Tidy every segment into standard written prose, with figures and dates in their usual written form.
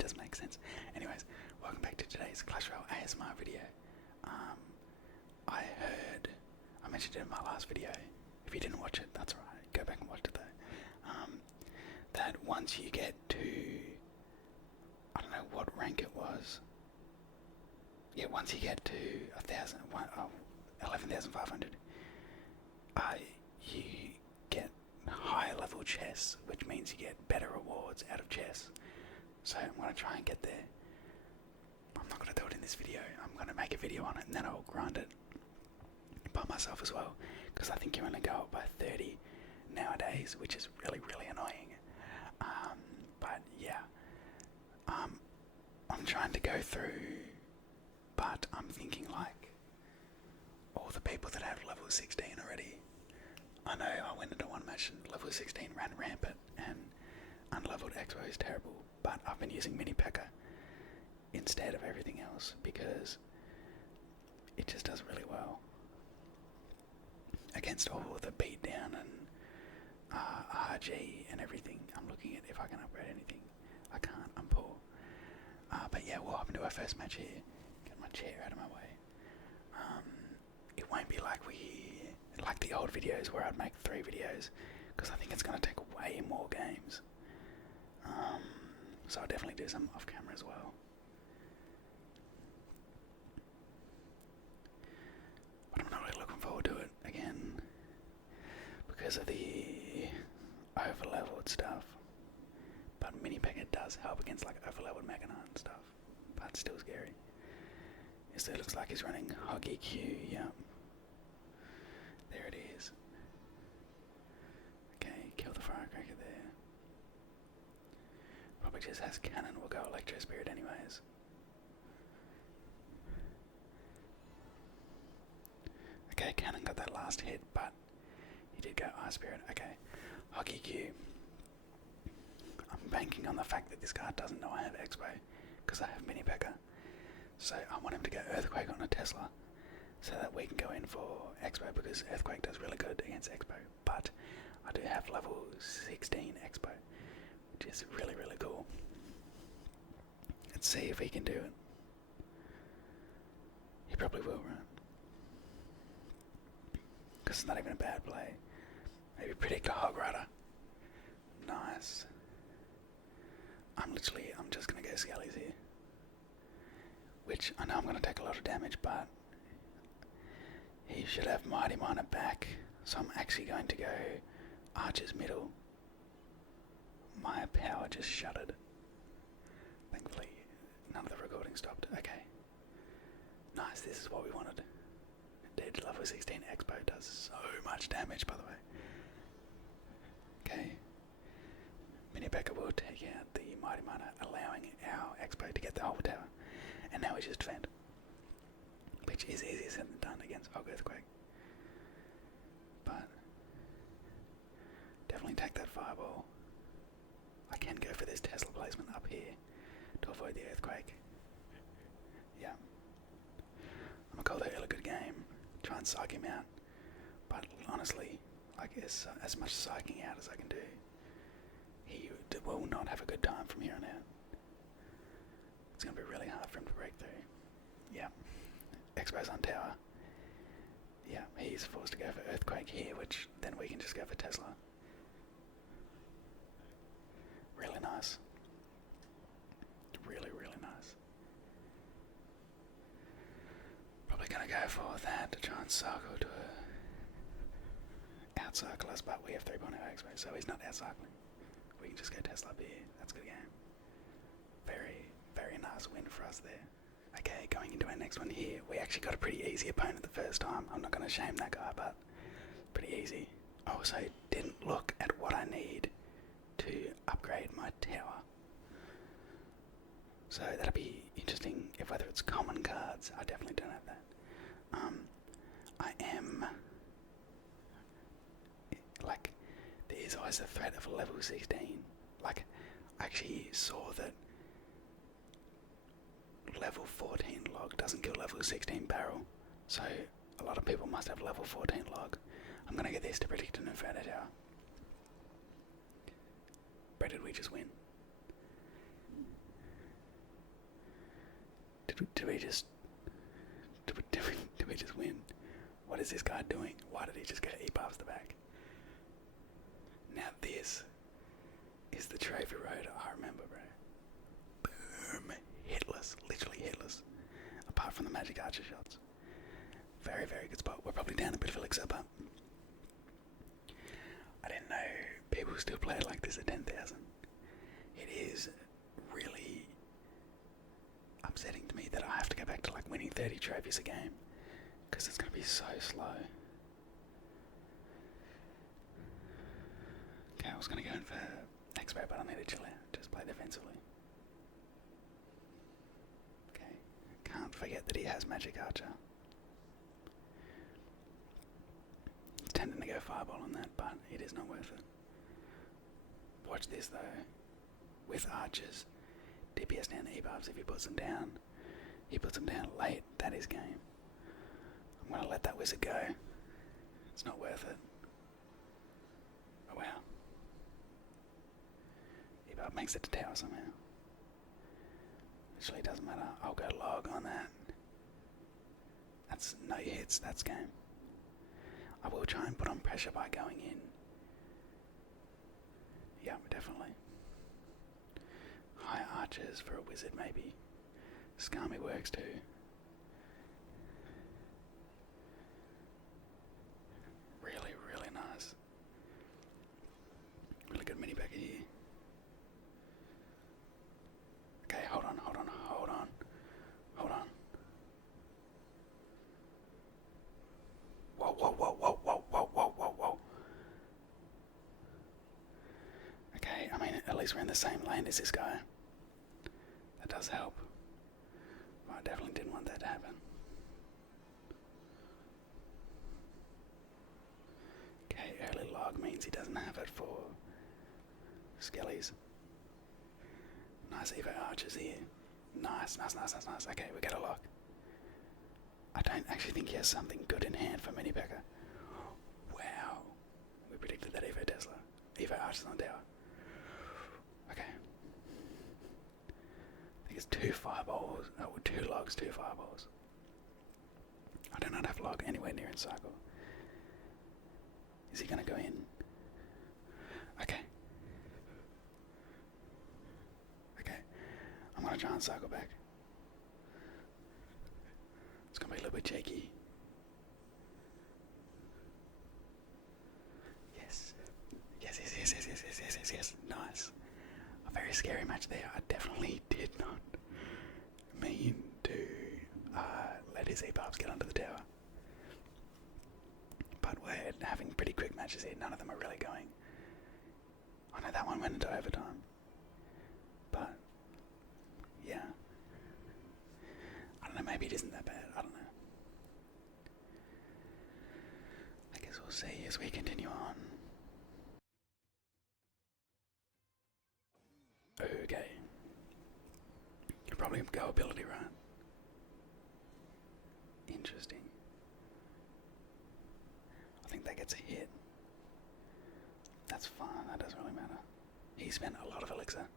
doesn't make sense. Anyways, welcome back to today's Clash Royale ASMR video. I mentioned it in my last video. If you didn't watch it, that's alright. Go back and watch it though. That once you get to, I don't know what rank it was. Yeah, once you get to 11,500, you get higher level chess, which means you get better rewards out of chess. So I'm going to try and get there. I'm not going to do it in this video. I'm going to make a video on it and then I'll grind it by myself as well, because I think you only go up by 30 nowadays, which is really, really annoying. But yeah, I'm trying to go through, but I'm thinking like all the people that have level 16 already. I know I went into one match and level 16 ran rampant and unleveled xbow is terrible, but I've been using mini P.E.K.K.A. instead of everything else because it just does really well against all the beatdown and RG and everything. I'm looking at if I can upgrade anything. I can't, I'm poor. But yeah, we'll hop into our first match here. Get my chair out of my way. It won't be like the old videos where I'd make 3 videos, because I think it's going to take way more games. So I'll definitely do some off camera as well. But I'm not really looking forward to it again because of the overleveled stuff. But mini P.E.K.K.A. does help against like overleveled Mega Knight and stuff, but it's still scary. So it looks like he's running Hoggy Q, yeah. There it is. Okay, kill the firecracker there. Probably just has cannon, we'll go Electro Spirit anyways. Okay, cannon got that last hit, but he did go Ice Spirit. Okay, Hoggy Q. I'm banking on the fact that this guy doesn't know I have xbow, because I have mini P.E.K.K.A. So I want him to go Earthquake on a Tesla, so that we can go in for xbow, because Earthquake does really good against xbow. But I do have level 16 xbow, which is really, really cool. Let's see if he can do it. He probably will, right? Because it's not even a bad play. Maybe predict a Hog Rider. Nice. I'm just going to go Skellies here. Which, I know I'm going to take a lot of damage, but he should have Mighty Miner back. So I'm actually going to go Archer's middle. My power just shuttered. Thankfully, none of the recording stopped. Okay. Nice, this is what we wanted. Indeed, level 16 xbow does so much damage, by the way. Okay. Mini P.E.K.K.A. will take out the Mighty Miner, allowing our xbow to get the whole tower. And now we just defend, which is easier said than done against Hog Earthquake. But definitely take that fireball. I can go for this Tesla placement up here to avoid the Earthquake. Yeah. I'm gonna call that a good game. Try and psych him out. But honestly, like as much psyching out as I can do, he will not have a good time from here on out. It's going to be really hard for him to break through. Yeah. Xbow's on tower. Yeah, he's forced to go for Earthquake here, which then we can just go for Tesla. Really nice. Really, really nice. Probably going to go for that to try and circle to outcircle us, but we have 3.0 Xbow, so he's not outcircling. We can just go Tesla up here. That's a good game. Very, very nice win for us there. Okay, going into our next one here, we actually got a pretty easy opponent the first time. I'm not going to shame that guy, but pretty easy. I also didn't look at what I need to upgrade my tower. So that'll be interesting if whether it's common cards. I definitely don't have that. I am like, there is always the threat of a level 16. Like, I actually saw that level 14 log doesn't kill level 16 barrel, so a lot of people must have level 14 log. I'm gonna get this to predict an Inferno Tower. But did we just win? Did we just... Did we just win? What is this guy doing? Why did he just get E-buffs the back? Now this is the trophy road I remember, bro. Boom. Hitless. Literally hitless. Apart from the magic archer shots. Very, very good spot. We're probably down a bit of elixir, but I didn't know people still play it like this at 10,000. It is really upsetting to me that I have to go back to like winning 30 trophies a game, because it's going to be so slow. Okay, I was going to go in for xbow, but I need to chill out. Just play defensively. Okay, can't forget that he has magic archer. Tending to go fireball on that, but it is not worth it. Watch this though. With archers, DPS down E-buffs if he puts them down. He puts them down late, that is game. I'm going to let that wizard go. It's not worth it. Oh wow. E-buff makes it to tower somehow. Literally doesn't matter. I'll go log on that. That's no hits, that's game. I will try and put on pressure by going in. Yeah, definitely. High archers for a wizard, maybe. Scummy works too. Really, really nice. Really good mini backer here. Okay, hold on. Whoa. Okay, I mean, at least we're in the same lane as this guy. That does help. Well, I definitely didn't want that to happen. Okay, early log means he doesn't have it for skellies. Nice Evo archers here. Nice. Okay, we get a lock. I don't actually think he has something good in hand for mini Becca. Wow. We predicted that Evo Tesla. Evo archers on tower. Okay. I think it's 2 fireballs. Oh, 2 logs, 2 fireballs. I do not have log anywhere near in cycle. Is he gonna go in? Okay. I'm gonna try and cycle back. It's gonna be a little bit shaky. Yes. Nice. A very scary match there. I definitely did not mean to let his E-buffs get under the tower. But we're having pretty quick matches here. None of them are really going. I know that one went into overtime. But yeah. I don't know, maybe it isn't that bad. I don't know. I guess we'll see as we continue on. Okay. You'll probably go ability, right? Interesting. I think that gets a hit. That's fine, that doesn't really matter. He spent a lot of elixir.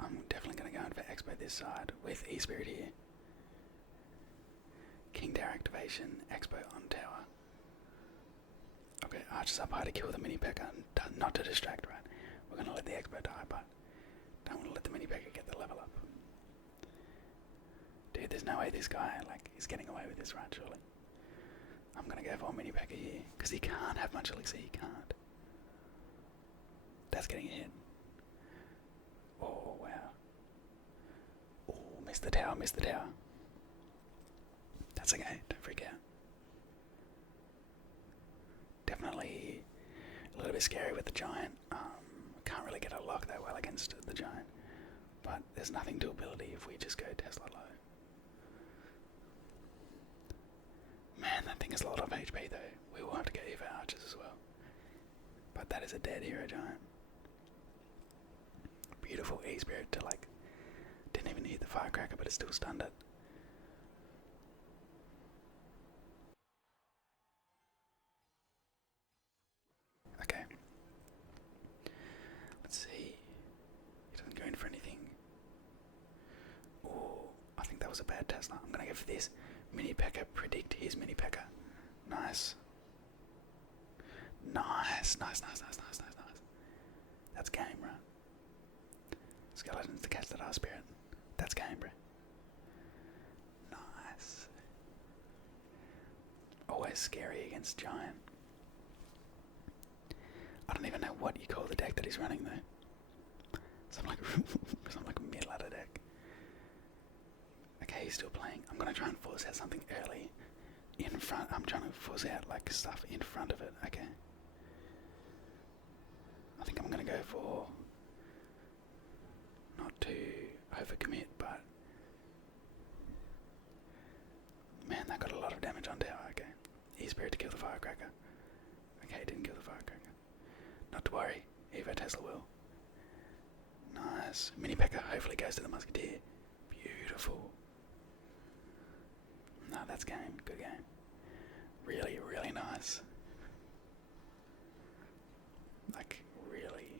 I'm definitely going to go in for xbow this side with E-Spirit here. King Tower activation, xbow on tower. Okay, archers up high to kill the mini P.E.K.K.A. Not to distract, right? We're going to let the xbow die, but don't want to let the mini P.E.K.K.A. get the level up. Dude, there's no way this guy, is getting away with this, right, surely? I'm going to go for a mini P.E.K.K.A. here, because he can't have much elixir, he can't. That's getting a hit. Oh, wow. Oh, missed the tower. That's okay, don't freak out. Definitely a little bit scary with the giant. Can't really get a lock that well against the giant. But there's nothing to ability if we just go Tesla low. Man, that thing is a lot of HP though. We will have to get Evo archers as well. But that is a dead hero giant. Beautiful E-Spirit to didn't even hit the firecracker, but it still stunned it. Okay. Let's see. He doesn't go in for anything. Oh, I think that was was a bad Tesla. I'm going to go for this. Mini P.E.K.K.A. Predict his Mini P.E.K.K.A. Nice. Nice. That's game, bro. Skeletons to catch the Dark Spirit. That's game, bro. Nice. Always scary against Giant. I don't even know what you call the deck that he's running though. Something like a mid-ladder deck. Okay, he's still playing. I'm gonna try and force out something early. In front. I'm trying to force out like stuff in front of it. Okay. I think I'm gonna go for not to overcommit, but man, that got a lot of damage on tower. Okay, E-Spirit to kill the Firecracker. Okay, didn't kill the Firecracker. Not to worry, Evo Tesla will. Nice. Mini P.E.K.K.A. hopefully goes to the Musketeer. Beautiful. No, that's game. Good game. Really, really nice. Like, really,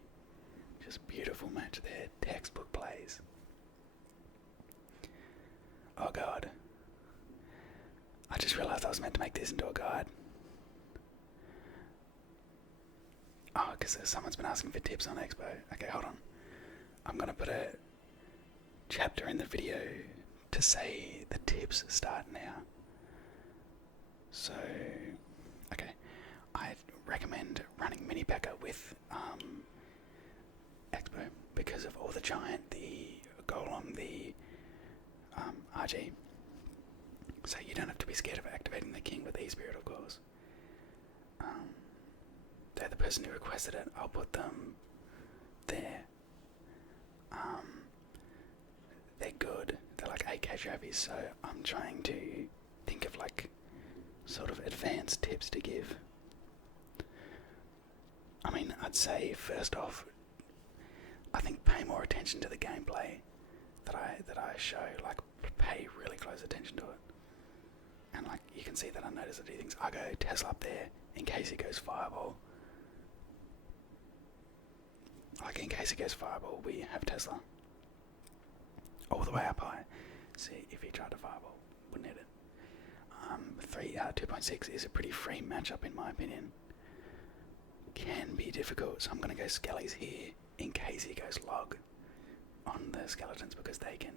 just beautiful match there. Textbook plays. Oh god. I just realised I was meant to make this into a guide. Oh, because someone's been asking for tips on xbow. Okay, hold on. I'm going to put a chapter in the video to say the tips start now. So, okay. I recommend running Mini P.E.K.K.A. with xbow because of all the Giant, the Golem, the RG. So you don't have to be scared of activating the King with E-Spirit, of course. They're the person who requested it. I'll put them there. They're good. They're like 8k trophies, so I'm trying to think of like sort of advanced tips to give. I mean, I'd say first off, I think pay more attention to the gameplay that I show. Like, pay really close attention to it. And like, you can see that I notice that he thinks I go Tesla up there in case he goes Fireball. Like, in case he goes Fireball, we have Tesla. All the way up high. See, if he tried to Fireball, wouldn't hit it. 2.6 is a pretty free matchup in my opinion. Can be difficult, so I'm going to go Skellies here in case he goes Log on the Skeletons, because they can,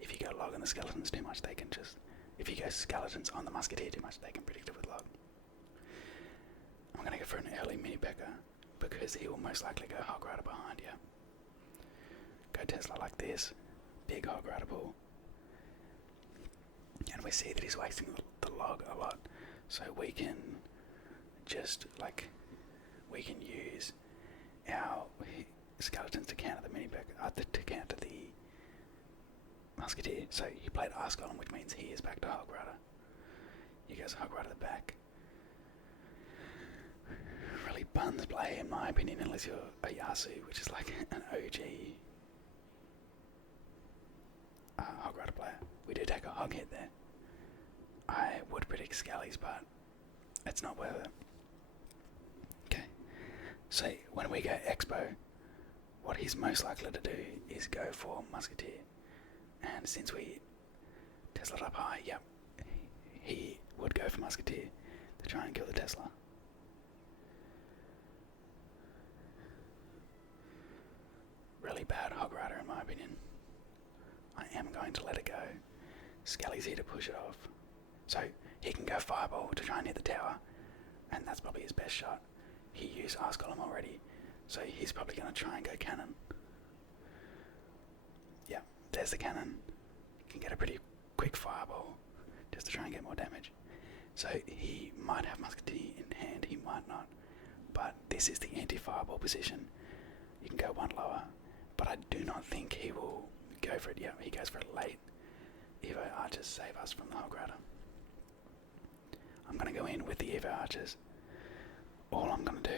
if you go Log on the Skeletons too much, they can just, if you go Skeletons on the Musketeer too much, they can predict it with Log. I'm going to go for an early Mini P.E.K.K.A. because he will most likely go Hog Rider behind you. Go Tesla like this, big Hog Rider pull. And we see that he's wasting the Log a lot, so we can just like, we can use our Skeletons to counter the Mini P.E.K.K.A. to counter the Musketeer. So he played Ice Golem, which means he is back to Hog Rider. He goes Hog Rider the back. Really buns play in my opinion, unless you're a Yasu, which is like an OG Hog Rider player. We do take a hog hit there. I would predict Skellies, but it's not worth it. Okay, so when we go xbow, what he's most likely to do is go for Musketeer. And since we Tesla'd up high, yep, he would go for Musketeer to try and kill the Tesla. Really bad Hog Rider in my opinion. I am going to let it go. Skelly's here to push it off. So he can go Fireball to try and hit the tower, and that's probably his best shot. He used Ice Golem already, so he's probably going to try and go Cannon. Yeah, there's the Cannon. Can get a pretty quick Fireball just to try and get more damage. So he might have Musketeer in hand, he might not. But this is the anti-Fireball position. You can go one lower, but I do not think he will go for it. Yeah, he goes for it late. Evo Archers save us from the Hog Rider. I'm going to go in with the Evo Archers. All I'm going to do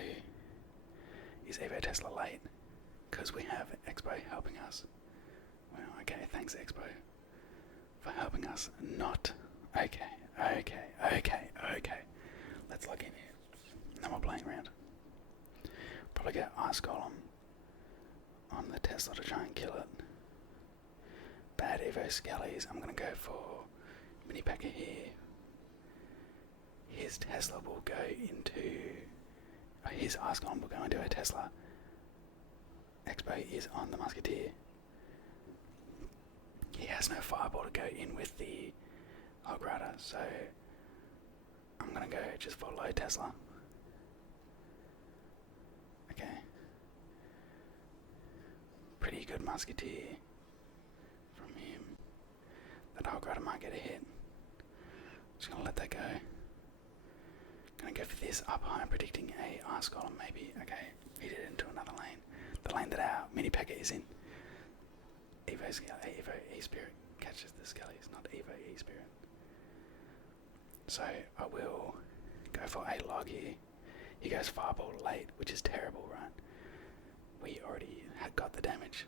is Evo Tesla late, because we have xbow helping us. Well, okay, thanks xbow for helping us not. Okay. Let's log in here. No more playing around. Probably get Ice Golem on the Tesla to try and kill it. bad Evo Skellies. I'm going to go for Mini Packer here. His Tesla will go into... his Ascon will go into a Tesla. Xbow is on the Musketeer. He has no Fireball to go in with the Hog Rider, so I'm going to go just for low Tesla. Okay. Pretty good Musketeer from him. That Hog Rider might get a hit. Just going to let that go. Going to go for this up high. I'm predicting a Ice Golem maybe. Okay, he did it into another lane. The lane that our Mini Packer is in. Evo E-Spirit catches the Skellies, not Evo E-Spirit. So I will go for a log here. He goes Fireball late, which is terrible, right? We already had got the damage.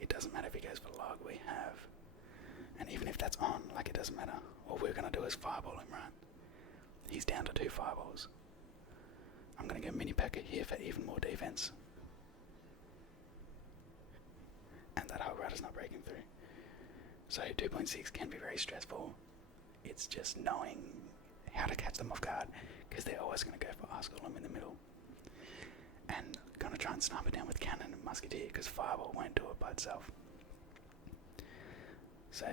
It doesn't matter if he goes for log, we have. And even if that's on, like, it doesn't matter. All we're going to do is Fireball him, right? He's down to 2 Fireballs. I'm going to go Mini Packer here for even more defense. And that Hog Rider's not breaking through. So 2.6 can be very stressful. It's just knowing how to catch them off guard, because they're always going to go for Ice Golem in the middle. And going to try and snipe it down with Cannon and Musketeer, because Fireball won't do it by itself. So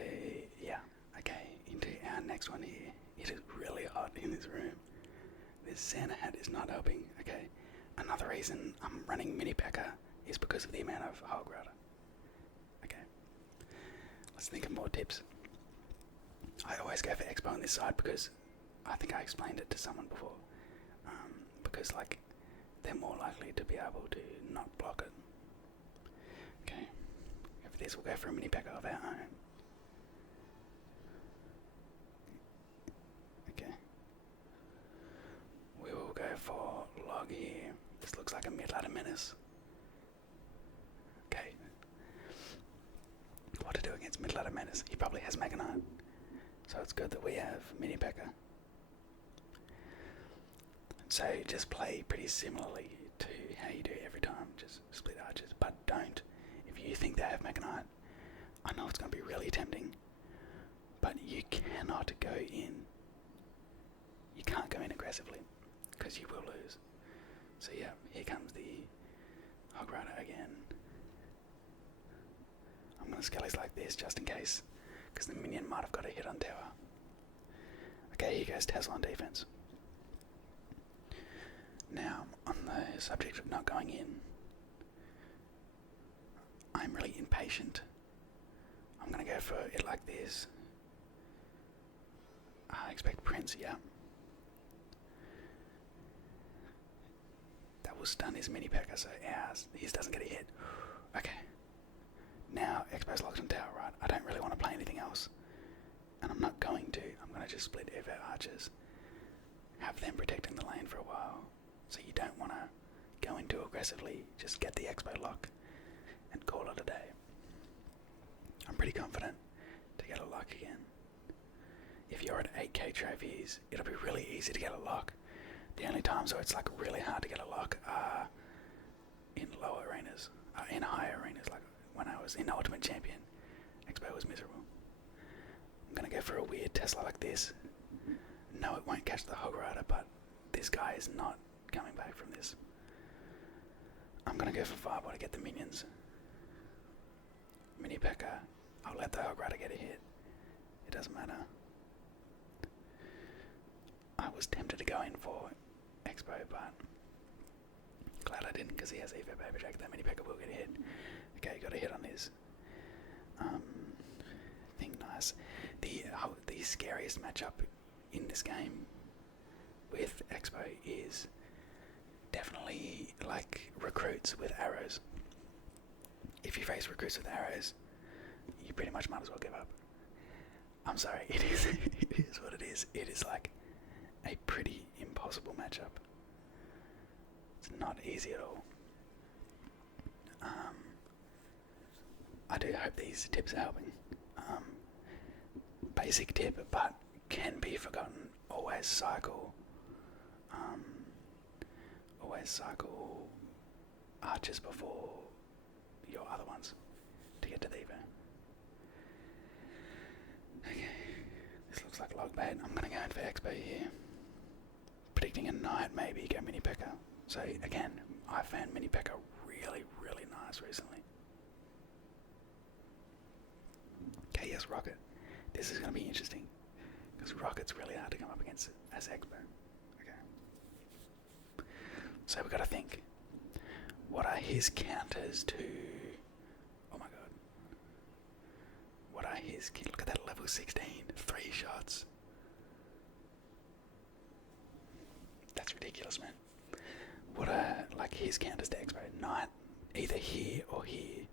yeah, okay, into our next one here. It is really hot in this room. This Santa hat is not helping. Okay, another reason I'm running Mini Packer is because of the amount of Hog Rider. Okay, let's think of more tips. I always go for Xbow on this side because I think I explained it to someone before. Because like they're more likely to be able to not block it. Okay, for this we'll go for a Mini Packer of our own. Okay, we will go for log here. This looks like a mid-ladder menace. Okay, what to do against mid-ladder menace? He probably has Mega Knight, so it's good that we have Mini Packer. So just play pretty similarly to how you do every time, just split archers, but don't. If you think they have Mega Knight, I know it's going to be really tempting, but you cannot go in. You can't go in aggressively, because you will lose. So yeah, here comes the Hog Rider again. I'm going to Skellies like this, just in case, because the minion might have got a hit on tower. Okay, here goes Tesla on defense. Now, on the subject of not going in, I'm really impatient. I'm going to go for it like this. I expect Prince, yeah. That will stun his Mini Packer, so his doesn't get a hit. Okay. Now, Xbow's locked on tower, right? I don't really want to play anything else. And I'm not going to. I'm going to just split Evo archers. Have them protecting the lane for a while. So you don't want to go in too aggressively. Just get the Xbow lock and call it a day. I'm pretty confident to get a lock again. If you're at 8k trophies, it'll be really easy to get a lock. The only times where it's like really hard to get a lock are in lower arenas, in higher arenas, like when I was in Ultimate Champion. Xbow was miserable. I'm going to go for a weird Tesla like this. No, it won't catch the Hog Rider, but this guy is not coming back from this. I'm going to go for Fireball to get the minions. Mini Packer. I'll let the Hog Rider get a hit. It doesn't matter. I was tempted to go in for Xbow, but glad I didn't, because he has Evo Paper Jack. That Mini Packer will get a hit. Okay, got a hit on his thing. Nice. The scariest matchup in this game with Xbow is definitely like recruits with arrows. If you face recruits with arrows, you pretty much might as well give up. I'm sorry, it is what it is. It is like a pretty impossible matchup. It's not easy at all. I do hope these tips are helping. Basic tip, but can be forgotten. Always cycle archers before your other ones to get to the Evo. Okay, this looks like log bait. I'm gonna go in for xbow here. Predicting a knight, maybe go mini P.E.K.K.A. So again, I found mini P.E.K.K.A really, really nice recently. Okay, yes, rocket. This is gonna be interesting because rocket's really hard to come up against as xbow. Okay. So we gotta think. What are his counters to? Oh my god. What are his? Look at that level 16, 3 shots. That's ridiculous, man. What are like his counters to xbow? Knight, either here or here.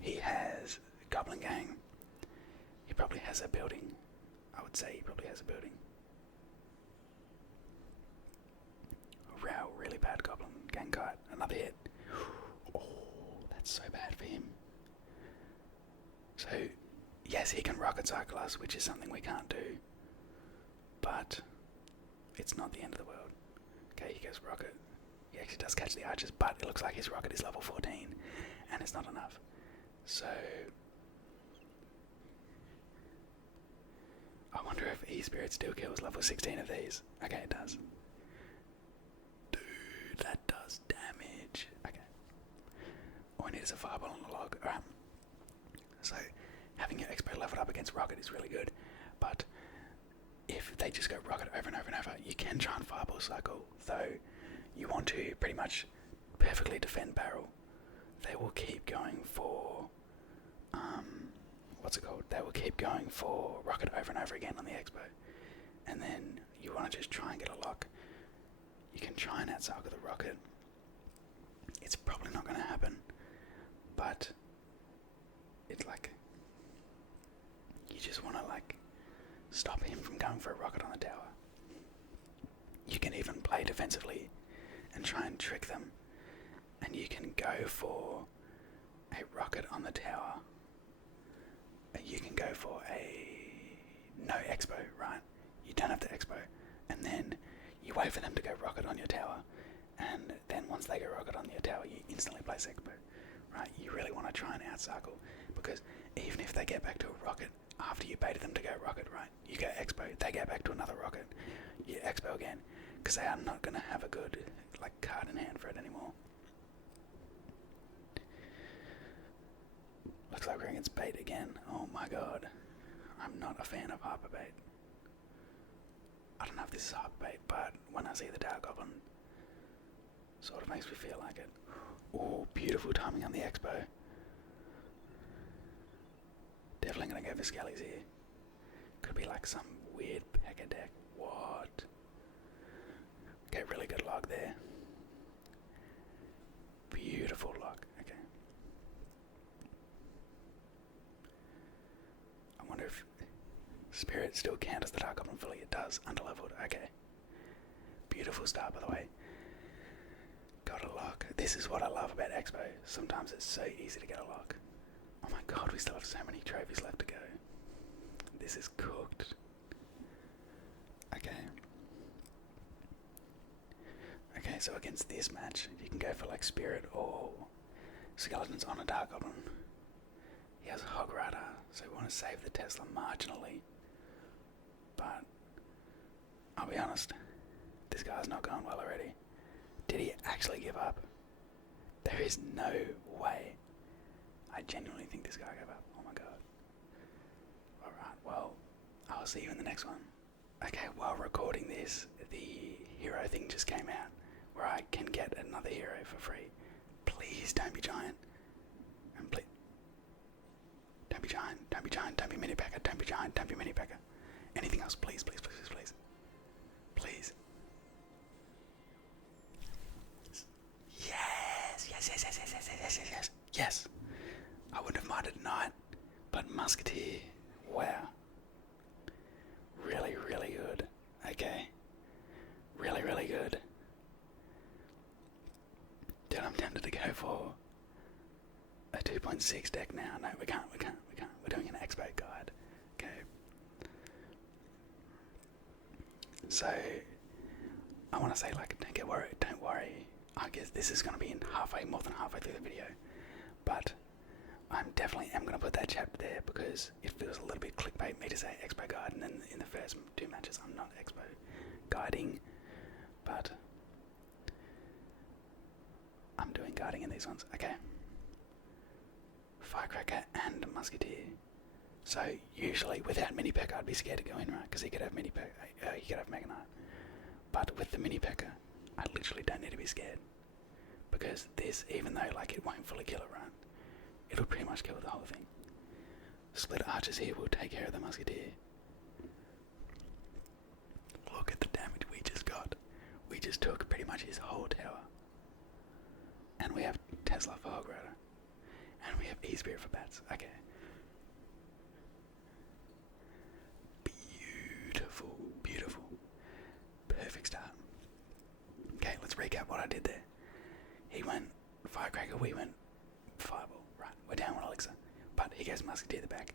He has Goblin Gang. He probably has a building. I would say he probably has a building. Royale, really bad Goblin Gang card. Another hit. Oh, that's so bad for him. So, yes, he can rocket cycle us, which is something we can't do. But it's not the end of the world. Okay, he goes rocket. He actually does catch the archers, but it looks like his rocket is level 14, and it's not enough. So, I wonder if E-Spirit still kills level 16 of these. Okay, it does. Dude, that does damage. Okay. All I need is a fireball on the log. Alright. So, having your expo leveled up against rocket is really good, but if they just go rocket over and over and over, you can try and fireball cycle, though you want to pretty much perfectly defend barrel. They will keep going for, what's it called? They will keep going for rocket over and over again on the expo. And then you want to just try and get a lock. You can try and outcycle the rocket. It's probably not going to happen, but it's like, you just want to like stop him from going for a rocket on the tower. You can even play defensively and try and trick them, and you can go for a rocket on the tower. You can go for a no expo, right? You don't have to expo, and then you wait for them to go rocket on your tower, and then once they go rocket on your tower, you instantly place expo, right? You really want to try and outcycle, because even if they get back to a rocket after you baited them to go rocket, right? You go expo, they get back to another rocket, you expo again, because they are not going to have a good like card in hand for it anymore. Looks like we're against bait again. Oh my god. I'm not a fan of hyper bait. I don't know if this is hyper bait, but when I see the Dark Goblin, sort of makes me feel like it. Oh, beautiful timing on the expo. Definitely gonna go for Skellies here. Could be like some weird P.E.K.K.A deck. What? Okay, really good log there. Beautiful log. Okay. I wonder if Spirit still counts as the Dark Goblin fully. It does. Underleveled. Okay. Beautiful start, by the way. Got a lock. This is what I love about Expo. Sometimes it's so easy to get a lock. Oh my god, we still have so many trophies left to go. This is cooked. Okay. Okay, so against this match, you can go for like Spirit or Skeletons on a Dark Goblin. He has a Hog Rider, so we want to save the Tesla marginally. But I'll be honest, this guy's not going well already. Did he actually give up? There is no way. I genuinely think this guy gave up. Oh my god. Alright, well, I'll see you in the next one. Okay, while recording this, the hero thing just came out, where I can get another hero for free. Please don't be giant. And please, don't be giant, don't be giant, don't be mini P.E.K.K.A, don't be giant, don't be mini P.E.K.K.A. Anything else, please, please, please, please, please. Yes, yes, yes, yes, yes, yes, yes, yes, yes. Yes. I wouldn't have minded Knight, but Musketeer, wow. Really, really good. Okay. Really, really good. Dude, I'm tempted to go for a 2.6 deck now. No, we can't. We're doing an expert guide. Okay. So, I want to say, like, don't worry. I guess this is going to be more than halfway through the video. But I'm definitely am going to put that chapter there because it feels a little bit clickbait me to say Expo Guide, and then in the first 2 matches I'm not Expo guiding, but I'm doing guiding in these ones. Okay. Firecracker and Musketeer. So usually without Mini P.E.K.K.A I'd be scared to go in, right? Because he could have Mini P.E.K.K.A, he could have Mega Knight. But with the Mini P.E.K.K.A, I literally don't need to be scared. Because this, even though like it won't fully kill it, right? It'll pretty much kill the whole thing. Split Archers here will take care of the Musketeer. Look at the damage we just got. We just took pretty much his whole tower. And we have Tesla for Hog Rider. And we have E-Spirit for Bats. Okay. Beautiful, beautiful. Perfect start. Okay, let's recap what I did there. He went Firecracker, we went Fireball. Right, we're down 1 elixir. But he goes Musketeer the back.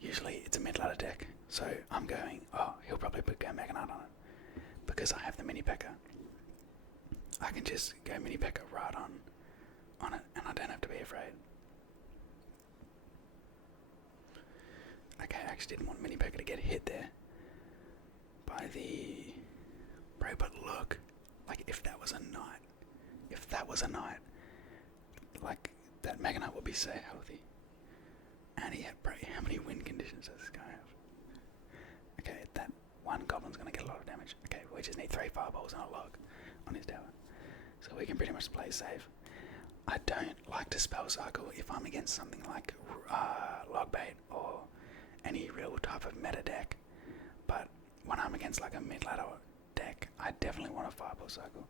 Usually it's a mid-ladder deck. So I'm going, he'll probably go Mega Knight on it. Because I have the Mini P.E.K.K.A, I can just go Mini P.E.K.K.A right on it, and I don't have to be afraid. Okay, I actually didn't want Mini P.E.K.K.A to get hit there by the... Bro, but look, like if that was a knight, like that Mega Knight would be so healthy. And he had, bro, how many win conditions does this guy have? Okay, that one goblin's gonna get a lot of damage. Okay, we just need 3 fireballs and a log on his tower. So we can pretty much play safe. I don't like to spell cycle if I'm against something like log bait or any real type of meta deck. But when I'm against like a mid-ladder deck, I definitely want a fireball cycle.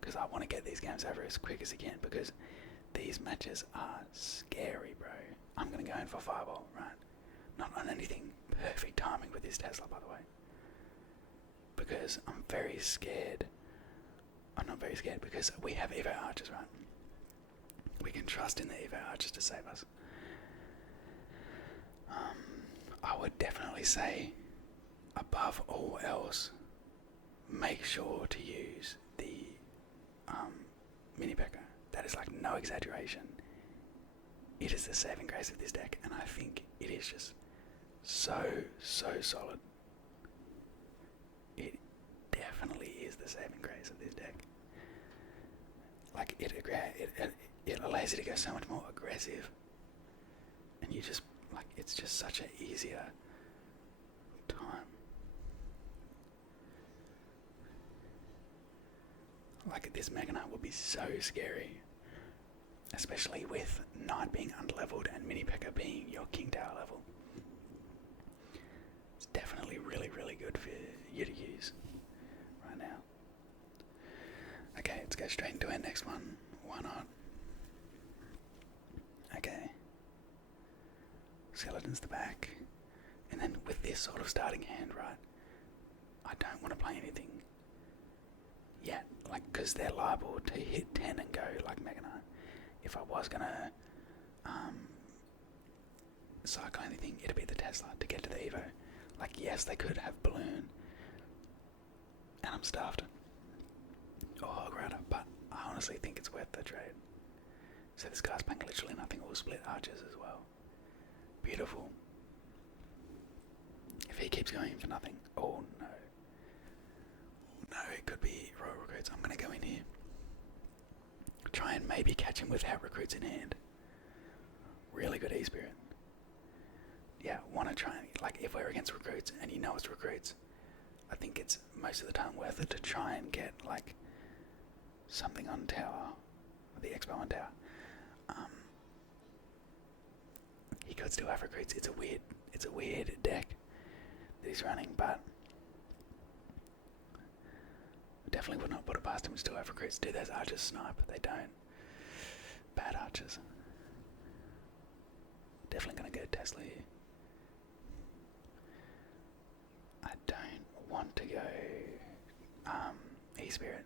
Because I want to get these games over as quick as I can, because these matches are scary, bro. I'm going to go in for fireball, right? Not on anything. Perfect timing with this Tesla, by the way. Because I'm very scared. I'm not very scared because we have Evo Archers, right? We can trust in the Evo Archers to save us. I would definitely say, above all else, make sure to use the Mini P.E.K.K.A. That is like no exaggeration. It is the saving grace of this deck, and I think it is just so solid. It definitely is the saving grace of this deck. Like it allows you to go so much more aggressive, and you just like it's just such an easier time. Like this Mega Knight would be so scary, especially with Knight being underleveled and Mini P.E.K.K.A being your King Tower level. It's definitely really good for you to use right now. Okay, let's go straight into our next one. Why not? Okay. Skeleton's the back. And then with this sort of starting hand, right, I don't want to play anything yet, like, because they're liable to hit 10 and go like Mega Knight. If I was gonna cycle anything, it'd be the Tesla to get to the Evo. Like, yes, they could have Balloon, and I'm stuffed, or Hog Rider, but I honestly think it's worth the trade. So this guy's paying literally nothing, or split Archers as well. Beautiful. If he keeps going for nothing, oh no. No, it could be Royal Recruits. I'm going to go in here. Try and maybe catch him without Recruits in hand. Really good E-Spirit. Yeah, want to try and, like, if we're against Recruits and you know it's Recruits, I think it's most of the time worth it to try and get, like, something on tower. The xbow on tower. He could still have Recruits. It's a weird deck that he's running, but definitely would not put it past him to still have Recruits. Do those Archers snipe? They don't. Bad Archers. Definitely going to go Tesla here. I don't want to go E-Spirit.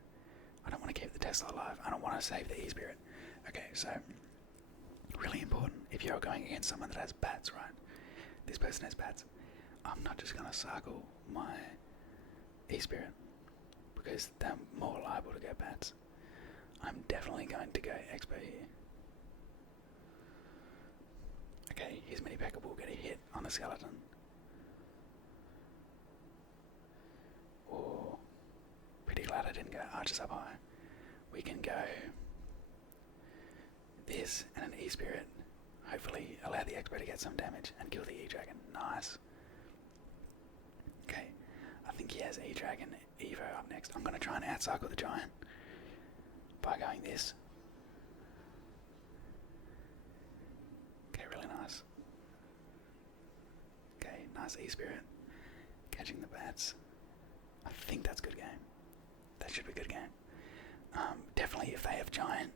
I don't want to keep the Tesla alive. I don't want to save the E-Spirit. Okay, so really important. If you're going against someone that has bats, right? This person has bats. I'm not just going to cycle my E-Spirit, because they're more liable to go bats. I'm definitely going to go Expo here. Okay, his mini P.E.K.K.A will get a hit on the skeleton. Oh, pretty glad I didn't go archers up high. We can go this and an E-Spirit. Hopefully allow the X-bow to get some damage and kill the E-Dragon. Nice. Okay, I think he has E-Dragon Evo up next. I'm going to try and outcycle the Giant by going this. Okay, really nice. Okay, nice E-Spirit. Catching the bats. I think that's a good game. That should be a good game. Definitely if they have Giant,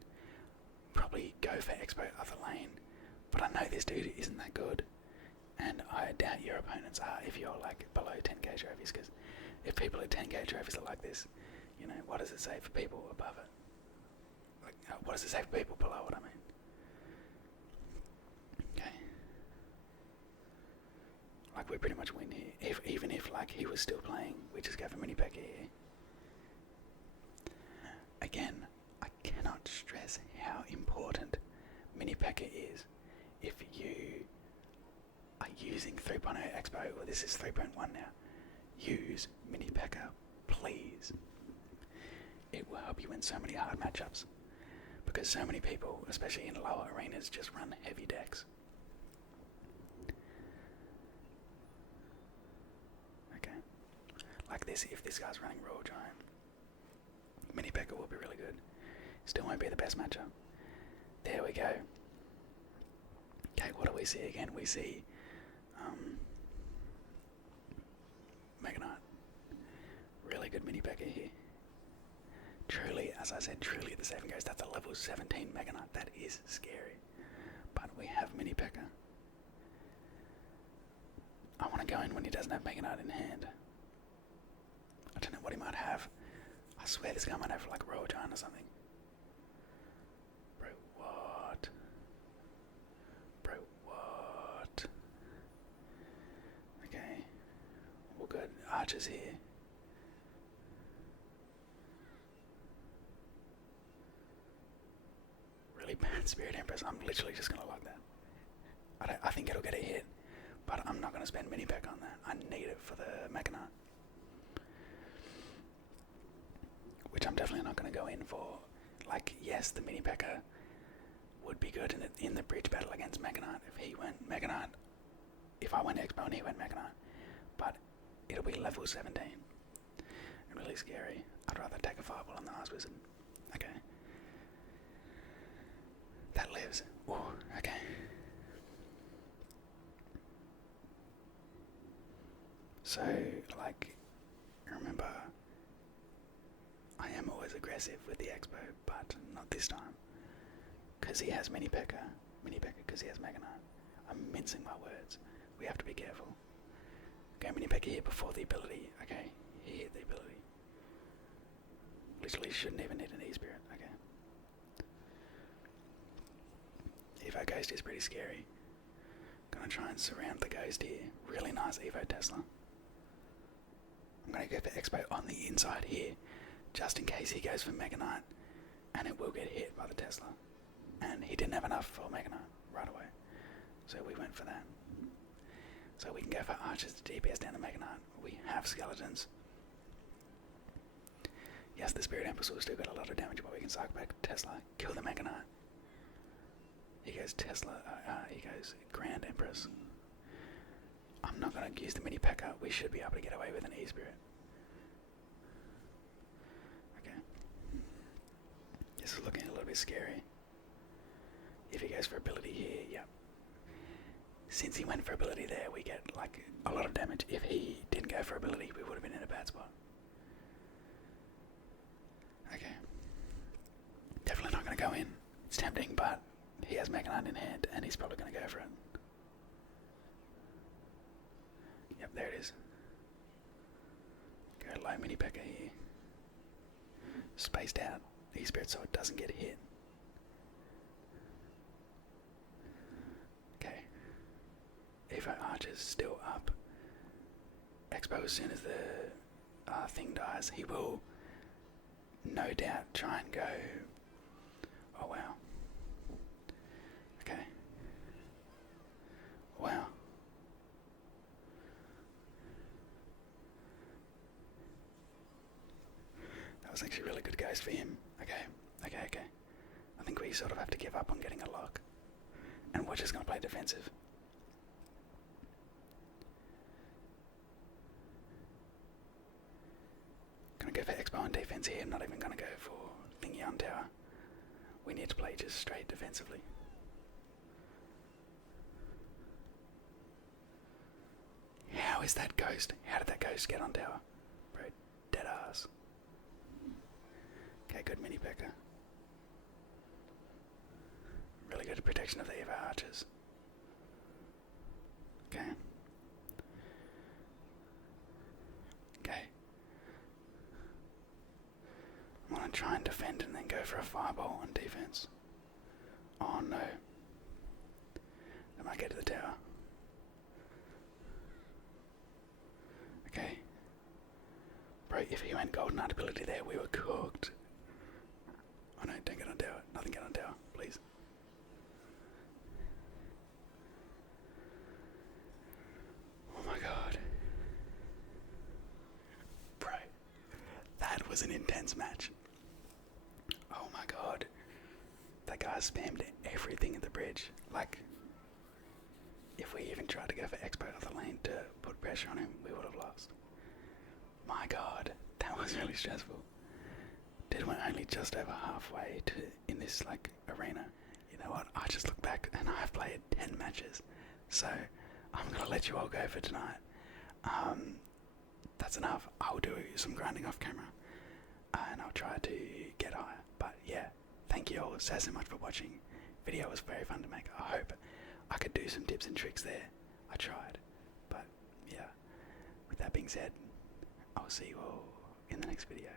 probably go for Expo other lane. But I know this dude isn't that good. And I doubt your opponents are if you're like below 10k trophies, because if people at 10k trophies are like this, you know, what does it say for people above it? Like, what does it say for people below it, I mean? Okay. Like, we pretty much win here. Even if, like, he was still playing, we just go for mini P.E.K.K.A here. Again, I cannot stress how important mini P.E.K.K.A is. If you are using 3.0 Expo, or this is 3.1 now, use mini P.E.K.K.A, please. It will help you win so many hard matchups, because so many people, especially in lower arenas, just run heavy decks. Okay, like this, if this guy's running Royal Giant, mini P.E.K.K.A will be really good. Still won't be the best matchup. There we go. Okay, what do we see again? We see Mega Knight. Really good mini P.E.K.K.A here. Truly, as I said, truly the saving goes. That's a level 17 Mega Knight. That is scary. But we have mini P.E.K.K.A. I want to go in when he doesn't have Mega Knight in hand. I don't know what he might have. I swear this guy might have like Royal Giant or something. Bro, what? Bro, what? Okay. We'll go archers here. Really bad Spirit Empress. I'm literally just gonna lock that. I think it'll get a hit, but I'm not gonna spend mini P.E.K.K.A on that. I need it for the Mega Knight. Which I'm definitely not going to go in for. Like, yes, the mini P.E.K.K.A would be good in the bridge battle against Mega Knight if he went Mega Knight. If I went Expo and he went Mega Knight. But it'll be level 17. And really scary. I'd rather take a fireball on the Ice Wizard. Okay. That lives. Ooh, okay. So, like, remember, I am always aggressive with the Expo, but not this time. Because he has mini P.E.K.K.A. Mini P.E.K.K.A because he has Mega Knight. I'm mincing my words. We have to be careful. Okay, mini P.E.K.K.A here before the ability. Okay, he hit the ability. Literally shouldn't even hit an E-Spirit. Okay. Evo Ghost is pretty scary. Gonna try and surround the Ghost here. Really nice Evo Tesla. I'm gonna go for Expo on the inside here, just in case he goes for Mega Knight, and it will get hit by the Tesla. And he didn't have enough for Mega Knight right away, so we went for that. So we can go for archers to DPS down the Mega Knight. We have skeletons. Yes, the Spirit Empress will still get a lot of damage, but we can cycle back Tesla, kill the Mega Knight. He goes Tesla, he goes Grand Empress. I'm not going to use the mini P.E.K.K.A. We should be able to get away with an E-Spirit. Okay. This is looking a little bit scary. If he goes for ability here, yep. Since he went for ability there, we get like a lot of damage. If he didn't go for ability, we would have been in a bad spot. Okay. Definitely not going to go in. It's tempting, but he has Mega Knight in hand, and he's probably going to go for it. Yep, there it is. Go low mini P.E.K.K.A here. Spaced out E-Spirit so it doesn't get hit. Okay. Evo Archer's still up. Expo, as soon as the thing dies, he will no doubt try and go. Oh wow. Okay. was actually a really good ghost for him. Okay. I think we sort of have to give up on getting a lock. And we're just going to play defensive. Gonna go for xbow on defense here. Not even gonna go for thingy on tower. We need to play just straight defensively. How is that ghost? How did that ghost get on tower? Bro, dead ass. Okay, good mini pecker. Really good protection of the Evo archers. Okay. I'm gonna try and defend and then go for a fireball on defense. Oh no. They might get to the tower. Okay. Bro, if he went golden art ability there, we were cooked. Oh no, don't get on tower. Nothing get on tower, please. Oh my god. Bro, that was an intense match. Oh my god. That guy spammed everything at the bridge. Like, if we even tried to go for expo out of the lane to put pressure on him, we would have lost. My god, that was really stressful. Dude, we're only just over halfway in this like arena. You know what? I just look back and I've played 10 matches. So I'm gonna let you all go for tonight. That's enough. I'll do some grinding off camera. And I'll try to get higher. But yeah, thank you all so much for watching. Video was very fun to make. I hope I could do some tips and tricks there. I tried. But yeah, with that being said, I'll see you all in the next video.